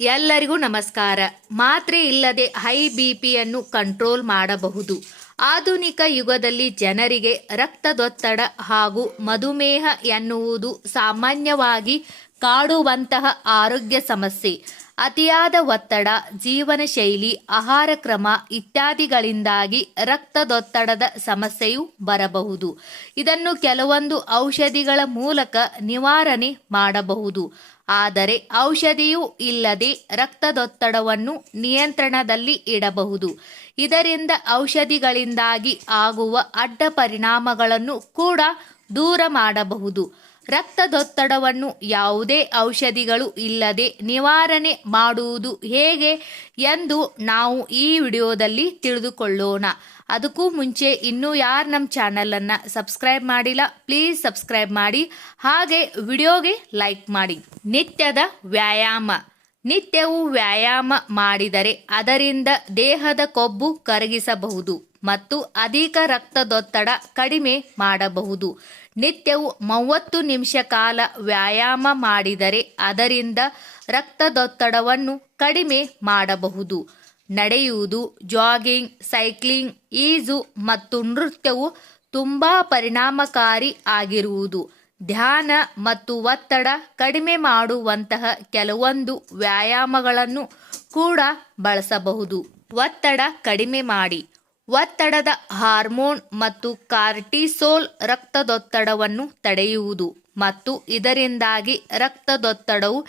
ಎಲ್ಲರಿಗೂ ನಮಸ್ಕಾರ. ಮಾತ್ರೆ ಇಲ್ಲದೆ ಹೈ ಬಿಪಿಯನ್ನು ಕಂಟ್ರೋಲ್ ಮಾಡಬಹುದು. ಆಧುನಿಕ ಯುಗದಲ್ಲಿ ಜನರಿಗೆ ರಕ್ತದೊತ್ತಡ ಹಾಗೂ ಮಧುಮೇಹ ಎನ್ನುವುದು ಸಾಮಾನ್ಯವಾಗಿ ಕಾಡುವಂತಹ ಆರೋಗ್ಯ ಸಮಸ್ಯೆ. ಅತಿಯಾದ ಒತ್ತಡ, ಜೀವನ ಶೈಲಿ, ಆಹಾರ ಕ್ರಮ ಇತ್ಯಾದಿಗಳಿಂದಾಗಿ ರಕ್ತದೊತ್ತಡದ ಸಮಸ್ಯೆಯು ಬರಬಹುದು. ಇದನ್ನು ಕೆಲವೊಂದು ಔಷಧಿಗಳ ಮೂಲಕ ನಿವಾರಣೆ ಮಾಡಬಹುದು. ಆದರೆ ಔಷಧಿಯೂ ಇಲ್ಲದೆ ರಕ್ತದೊತ್ತಡವನ್ನು ನಿಯಂತ್ರಣದಲ್ಲಿ ಇಡಬಹುದು. ಇದರಿಂದ ಔಷಧಿಗಳಿಂದಾಗಿ ಆಗುವ ಅಡ್ಡ ಪರಿಣಾಮಗಳನ್ನು ಕೂಡ ದೂರ ಮಾಡಬಹುದು. ರಕ್ತದೊತ್ತಡವನ್ನು ಯಾವುದೇ ಔಷಧಿಗಳು ಇಲ್ಲದೆ ನಿವಾರಣೆ ಮಾಡುವುದು ಹೇಗೆ ಎಂದು ನಾವು ಈ ವಿಡಿಯೋದಲ್ಲಿ ತಿಳಿದುಕೊಳ್ಳೋಣ. ಅದಕ್ಕೂ ಮುಂಚೆ ಇನ್ನೂ ಯಾರು ನಮ್ಮ ಚಾನಲನ್ನು ಸಬ್ಸ್ಕ್ರೈಬ್ ಮಾಡಿಲ್ಲ, ಪ್ಲೀಸ್ ಸಬ್ಸ್ಕ್ರೈಬ್ ಮಾಡಿ, ಹಾಗೆ ವಿಡಿಯೋಗೆ ಲೈಕ್ ಮಾಡಿ. ನಿತ್ಯದ ವ್ಯಾಯಾಮ. ನಿತ್ಯವೂ ವ್ಯಾಯಾಮ ಮಾಡಿದರೆ ಅದರಿಂದ ದೇಹದ ಕೊಬ್ಬು ಕರಗಿಸಬಹುದು ಮತ್ತು ಅಧಿಕ ರಕ್ತದೊತ್ತಡ ಕಡಿಮೆ ಮಾಡಬಹುದು. ನಿತ್ಯವೂ 30 ನಿಮಿಷ ಕಾಲ ವ್ಯಾಯಾಮ ಮಾಡಿದರೆ ಅದರಿಂದ ರಕ್ತದೊತ್ತಡವನ್ನು ಕಡಿಮೆ ಮಾಡಬಹುದು. ನಡೆಯುವುದು, ಜಾಗಿಂಗ್, ಸೈಕ್ಲಿಂಗ್, ಈಜು ಮತ್ತು ನೃತ್ಯವು ತುಂಬ ಪರಿಣಾಮಕಾರಿ ಆಗಿರುವುದು. ಧ್ಯಾನ ಮತ್ತು ಒತ್ತಡ ಕಡಿಮೆ ಮಾಡುವಂತಹ ಕೆಲವೊಂದು ವ್ಯಾಯಾಮಗಳನ್ನು ಕೂಡ ಬಳಸಬಹುದು. ಒತ್ತಡ ಕಡಿಮೆ ಮಾಡಿ. ಒತ್ತಡದ ಹಾರ್ಮೋನ್ ಮತ್ತು ಕಾರ್ಟಿಸೋಲ್ ರಕ್ತದೊತ್ತಡವನ್ನು ತಡೆಯುವುದು ಮತ್ತು ಇದರಿಂದಾಗಿ ರಕ್ತದೊತ್ತಡವು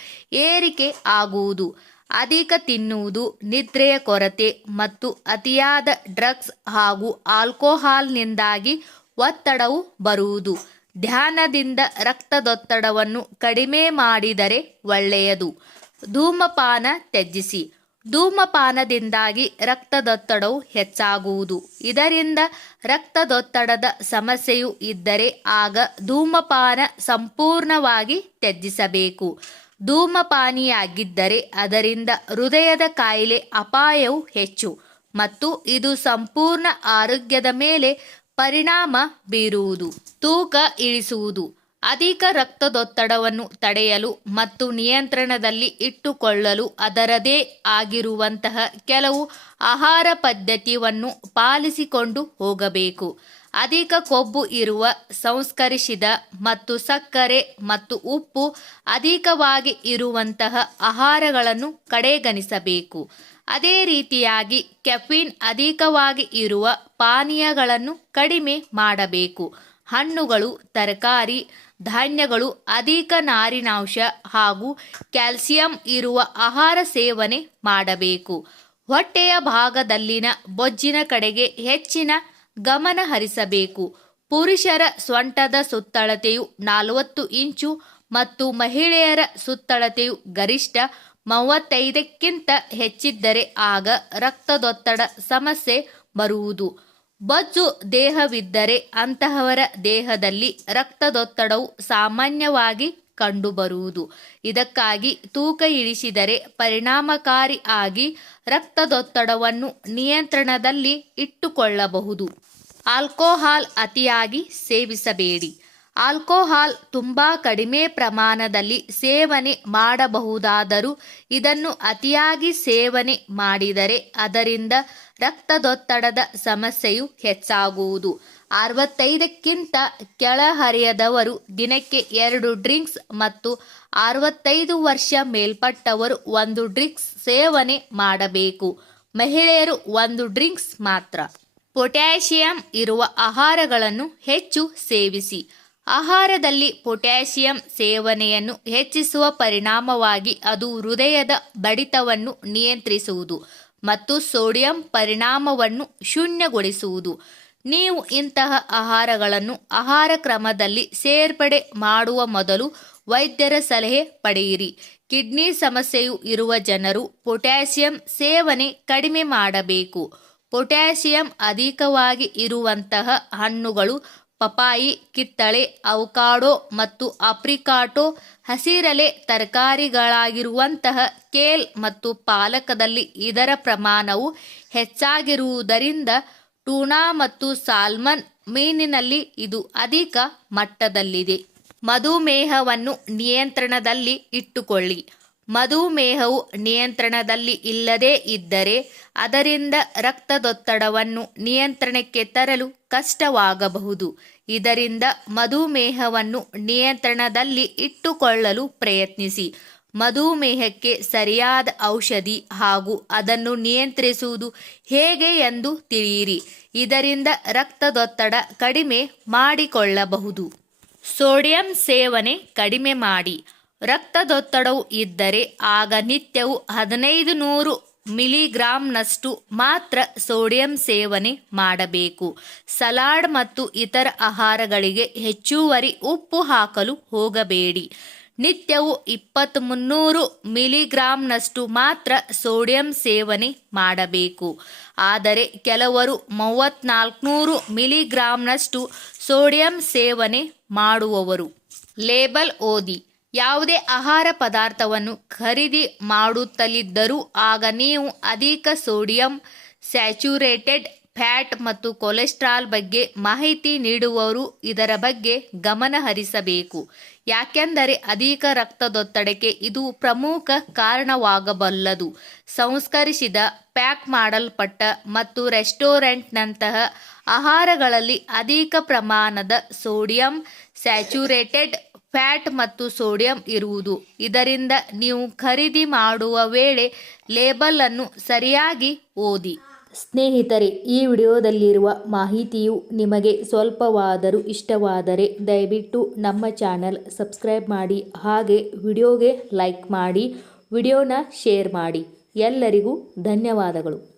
ಏರಿಕೆ ಆಗುವುದು. ಅಧಿಕ ತಿನ್ನುವುದು, ನಿದ್ರೆಯ ಕೊರತೆ ಮತ್ತು ಅತಿಯಾದ ಡ್ರಗ್ಸ್ ಹಾಗೂ ಆಲ್ಕೋಹಾಲ್ನಿಂದಾಗಿ ಒತ್ತಡವು ಬರುವುದು. ಧ್ಯಾನದಿಂದ ರಕ್ತದೊತ್ತಡವನ್ನು ಕಡಿಮೆ ಮಾಡಿದರೆ ಒಳ್ಳೆಯದು. ಧೂಮಪಾನ ತ್ಯಜಿಸಿ. ಧೂಮಪಾನದಿಂದಾಗಿ ರಕ್ತದೊತ್ತಡವು ಹೆಚ್ಚಾಗುವುದು. ಇದರಿಂದ ರಕ್ತದೊತ್ತಡದ ಸಮಸ್ಯೆಯು ಇದ್ದರೆ ಆಗ ಧೂಮಪಾನ ಸಂಪೂರ್ಣವಾಗಿ ತ್ಯಜಿಸಬೇಕು. ಧೂಮಪಾನಿಯಾಗಿದ್ದರೆ ಅದರಿಂದ ಹೃದಯದ ಕಾಯಿಲೆ ಅಪಾಯವು ಹೆಚ್ಚು ಮತ್ತು ಇದು ಸಂಪೂರ್ಣ ಆರೋಗ್ಯದ ಮೇಲೆ ಪರಿಣಾಮ ಬೀರುವುದು. ತೂಕ ಇಳಿಸುವುದು. ಅಧಿಕ ರಕ್ತದೊತ್ತಡವನ್ನು ತಡೆಯಲು ಮತ್ತು ನಿಯಂತ್ರಣದಲ್ಲಿ ಇಟ್ಟುಕೊಳ್ಳಲು ಅದರದೇ ಆಗಿರುವಂತಹ ಕೆಲವು ಆಹಾರ ಪದ್ಧತಿಯನ್ನು ಪಾಲಿಸಿಕೊಂಡು ಹೋಗಬೇಕು. ಅಧಿಕ ಕೊಬ್ಬು ಇರುವ, ಸಂಸ್ಕರಿಸಿದ ಮತ್ತು ಸಕ್ಕರೆ ಮತ್ತು ಉಪ್ಪು ಅಧಿಕವಾಗಿ ಇರುವಂತಹ ಆಹಾರಗಳನ್ನು ಕಡೆಗಣಿಸಬೇಕು. ಅದೇ ರೀತಿಯಾಗಿ ಕೆಫೀನ್ ಅಧಿಕವಾಗಿ ಇರುವ ಪಾನೀಯಗಳನ್ನು ಕಡಿಮೆ ಮಾಡಬೇಕು. ಹಣ್ಣುಗಳು, ತರಕಾರಿ, ಧಾನ್ಯಗಳು, ಅಧಿಕ ನಾರಿನಾಂಶ ಹಾಗೂ ಕ್ಯಾಲ್ಸಿಯಂ ಇರುವ ಆಹಾರ ಸೇವನೆ ಮಾಡಬೇಕು. ಹೊಟ್ಟೆಯ ಭಾಗದಲ್ಲಿನ ಬೊಜ್ಜಿನ ಕಡೆಗೆ ಹೆಚ್ಚಿನ ಗಮನ ಹರಿಸಬೇಕು. ಪುರುಷರ ಸೊಂಟದ ಸುತ್ತಳತೆಯು 40 ಇಂಚು ಮತ್ತು ಮಹಿಳೆಯರ ಸುತ್ತಳತೆಯು ಗರಿಷ್ಠ 35ಕ್ಕಿಂತ ಹೆಚ್ಚಿದ್ದರೆ ಆಗ ರಕ್ತದೊತ್ತಡ ಸಮಸ್ಯೆ ಬರುವುದು. ಬೊಜ್ಜು ದೇಹವಿದ್ದರೆ ಅಂತಹವರ ದೇಹದಲ್ಲಿ ರಕ್ತದೊತ್ತಡವು ಸಾಮಾನ್ಯವಾಗಿ ಕಂಡುಬರುವುದು. ಇದಕ್ಕಾಗಿ ತೂಕ ಇಳಿಸಿದರೆ ಪರಿಣಾಮಕಾರಿ ಆಗಿ ರಕ್ತದೊತ್ತಡವನ್ನು ನಿಯಂತ್ರಣದಲ್ಲಿ ಇಟ್ಟುಕೊಳ್ಳಬಹುದು. ಆಲ್ಕೋಹಾಲ್ ಅತಿಯಾಗಿ ಸೇವಿಸಬೇಡಿ. ಆಲ್ಕೋಹಾಲ್ ತುಂಬ ಕಡಿಮೆ ಪ್ರಮಾಣದಲ್ಲಿ ಸೇವನೆ ಮಾಡಬಹುದಾದರೂ ಇದನ್ನು ಅತಿಯಾಗಿ ಸೇವನೆ ಮಾಡಿದರೆ ಅದರಿಂದ ರಕ್ತದೊತ್ತಡದ ಸಮಸ್ಯೆಯು ಹೆಚ್ಚಾಗುವುದು. 65ಕ್ಕಿಂತ ಕೆಳಹರೆಯದವರು ದಿನಕ್ಕೆ 2 ಡ್ರಿಂಕ್ಸ್ ಮತ್ತು 65 ವರ್ಷ ಮೇಲ್ಪಟ್ಟವರು 1 ಡ್ರಿಂಕ್ಸ್ ಸೇವನೆ ಮಾಡಬೇಕು. ಮಹಿಳೆಯರು 1 ಡ್ರಿಂಕ್ಸ್ ಮಾತ್ರ. ಪೊಟ್ಯಾಷಿಯಂ ಇರುವ ಆಹಾರಗಳನ್ನು ಹೆಚ್ಚು ಸೇವಿಸಿ. ಆಹಾರದಲ್ಲಿ ಪೊಟ್ಯಾಷಿಯಂ ಸೇವನೆಯನ್ನು ಹೆಚ್ಚಿಸುವ ಪರಿಣಾಮವಾಗಿ ಅದು ಹೃದಯದ ಬಡಿತವನ್ನು ನಿಯಂತ್ರಿಸುವುದು ಮತ್ತು ಸೋಡಿಯಂ ಪರಿಣಾಮವನ್ನು ಶೂನ್ಯಗೊಳಿಸುವುದು. ನೀವು ಇಂತಹ ಆಹಾರಗಳನ್ನು ಆಹಾರ ಕ್ರಮದಲ್ಲಿ ಸೇರ್ಪಡೆ ಮಾಡುವ ಮೊದಲು ವೈದ್ಯರ ಸಲಹೆ ಪಡೆಯಿರಿ. ಕಿಡ್ನಿ ಸಮಸ್ಯೆಯು ಇರುವ ಜನರು ಪೊಟ್ಯಾಷಿಯಂ ಸೇವನೆ ಕಡಿಮೆ ಮಾಡಬೇಕು. ಪೊಟ್ಯಾಷಿಯಂ ಅಧಿಕವಾಗಿ ಇರುವಂತಹ ಹಣ್ಣುಗಳು ಪಪಾಯಿ, ಕಿತ್ತಳೆ, ಅವಕಾಡೋ ಮತ್ತು ಆಪ್ರಿಕಾಟೋ, ಹಸಿರೆಲೆ ತರಕಾರಿಗಳಾಗಿರುವಂತಹ ಕೇಲ್ ಮತ್ತು ಪಾಲಕದಲ್ಲಿ ಇದರ ಪ್ರಮಾಣವು ಹೆಚ್ಚಾಗಿರುವುದರಿಂದ ಟೂನಾ ಮತ್ತು ಸಾಲ್ಮನ್ ಮೀನಿನಲ್ಲಿ ಇದು ಅಧಿಕ ಮಟ್ಟದಲ್ಲಿದೆ. ಮಧುಮೇಹವನ್ನು ನಿಯಂತ್ರಣದಲ್ಲಿ ಇಟ್ಟುಕೊಳ್ಳಿ. ಮಧುಮೇಹವು ನಿಯಂತ್ರಣದಲ್ಲಿ ಇಲ್ಲದೇ ಇದ್ದರೆ ಅದರಿಂದ ರಕ್ತದೊತ್ತಡವನ್ನು ನಿಯಂತ್ರಣಕ್ಕೆ ತರಲು ಕಷ್ಟವಾಗಬಹುದು. ಇದರಿಂದ ಮಧುಮೇಹವನ್ನು ನಿಯಂತ್ರಣದಲ್ಲಿ ಇಟ್ಟುಕೊಳ್ಳಲು ಪ್ರಯತ್ನಿಸಿ. ಮಧುಮೇಹಕ್ಕೆ ಸರಿಯಾದ ಔಷಧಿ ಹಾಗೂ ಅದನ್ನು ನಿಯಂತ್ರಿಸುವುದು ಹೇಗೆ ಎಂದು ತಿಳಿಯಿರಿ. ಇದರಿಂದ ರಕ್ತದೊತ್ತಡ ಕಡಿಮೆ ಮಾಡಿಕೊಳ್ಳಬಹುದು. ಸೋಡಿಯಂ ಸೇವನೆ ಕಡಿಮೆ ಮಾಡಿ. ರಕ್ತದೊತ್ತಡವು ಇದ್ದರೆ ಆಗ ನಿತ್ಯವೂ 1500 ಮಿಲಿಗ್ರಾಂನಷ್ಟು ಮಾತ್ರ ಸೋಡಿಯಂ ಸೇವನೆ ಮಾಡಬೇಕು. ಸಲಾಡ್ ಮತ್ತು ಇತರ ಆಹಾರಗಳಿಗೆ ಹೆಚ್ಚುವರಿ ಉಪ್ಪು ಹಾಕಲು ಹೋಗಬೇಡಿ. ನಿತ್ಯವೂ 2300 ಮಿಲಿಗ್ರಾಂನಷ್ಟು ಮಾತ್ರ ಸೋಡಿಯಂ ಸೇವನೆ ಮಾಡಬೇಕು. ಆದರೆ ಕೆಲವರು 3400 ಮಿಲಿಗ್ರಾಂನಷ್ಟು ಸೋಡಿಯಂ ಸೇವನೆ ಮಾಡುವವರು. ಲೇಬಲ್ ಓದಿ. ಯಾವುದೇ ಆಹಾರ ಪದಾರ್ಥವನ್ನು ಖರೀದಿ ಮಾಡುತ್ತಲಿದ್ದರೂ ಆಗ ನೀವು ಅಧಿಕ ಸೋಡಿಯಂ, ಸ್ಯಾಚುರೇಟೆಡ್ ಫ್ಯಾಟ್ ಮತ್ತು ಕೊಲೆಸ್ಟ್ರಾಲ್ ಬಗ್ಗೆ ಮಾಹಿತಿ ನೀಡುವವರು ಇದರ ಬಗ್ಗೆ ಗಮನ ಹರಿಸಬೇಕು. ಯಾಕೆಂದರೆ ಅಧಿಕ ರಕ್ತದೊತ್ತಡಕ್ಕೆ ಇದು ಪ್ರಮುಖ ಕಾರಣವಾಗಬಲ್ಲದು. ಸಂಸ್ಕರಿಸಿದ, ಪ್ಯಾಕ್ ಮಾಡಲ್ಪಟ್ಟ ಮತ್ತು ರೆಸ್ಟೋರೆಂಟ್ನಂತಹ ಆಹಾರಗಳಲ್ಲಿ ಅಧಿಕ ಪ್ರಮಾಣದ ಸೋಡಿಯಂ, ಸ್ಯಾಚುರೇಟೆಡ್ ಫ್ಯಾಟ್ ಮತ್ತು ಸೋಡಿಯಂ ಇರುವುದು. ಇದರಿಂದ ನೀವು ಖರೀದಿ ಮಾಡುವ ವೇಳೆ ಲೇಬಲ್ ಅನ್ನು ಸರಿಯಾಗಿ ಓದಿ. ಸ್ನೇಹಿತರೆ, ಈ ವಿಡಿಯೋದಲ್ಲಿರುವ ಮಾಹಿತಿಯು ನಿಮಗೆ ಸ್ವಲ್ಪವಾದರೂ ಇಷ್ಟವಾದರೆ ದಯವಿಟ್ಟು ನಮ್ಮ ಚಾನಲ್ ಸಬ್ಸ್ಕ್ರೈಬ್ ಮಾಡಿ, ಹಾಗೆ ವಿಡಿಯೋಗೆ ಲೈಕ್ ಮಾಡಿ, ವಿಡಿಯೋನ ಶೇರ್ ಮಾಡಿ. ಎಲ್ಲರಿಗೂ ಧನ್ಯವಾದಗಳು.